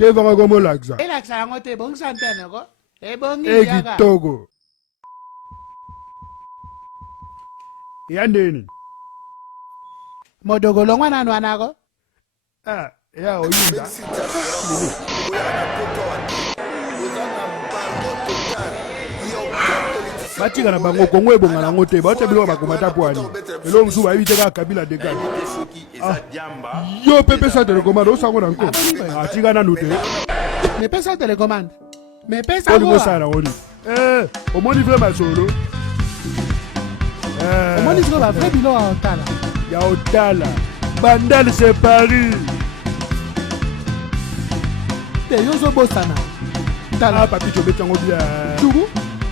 te vanga como laksa Elaksa ngote bong santana ko. Bong ekitoko yandeni Modogolo ngwana nwana ko. ya oyinda batika na bango kongo ebonga nango te baote biloko bakomata pwani elo mosusu bayebite kaka kabila degal yo pepesa telekomande osango nango atika nanu te mepesa telekomande mepesa olingo osala nango ni omoni vre masolo omoni siko bavre biloko ya otala ya otala bandale c'est Paris te yo ozobosana tala papi tobetango bia tugu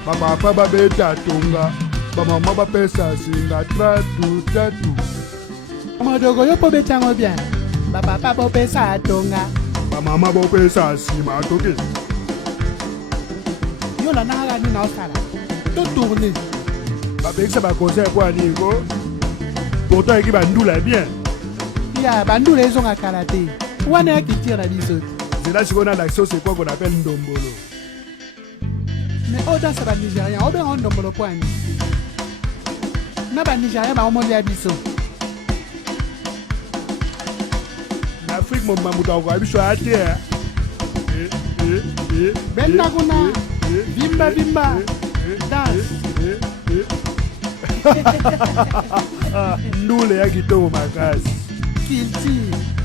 bapapa babeta tonga bamama bapesa singa tratu modogo yo po betango bien bapapa bopesa atonga bamama bopesa nsima toke yo lanaka nini na osala to tourne babekisa baconseil po aningo pourtant eki bandula bien ya bandula ezonga kala te wana ya kitire na biso zela sikoyo na l'action c'est quoi qu'on appelle ndombolo mais odansa banigérien obenga ndombolo po ani na banigérien baomolia biso na afrique mobima moto akoka biso aya te benda kuna vimba danse ndule ya kitoko makasi culture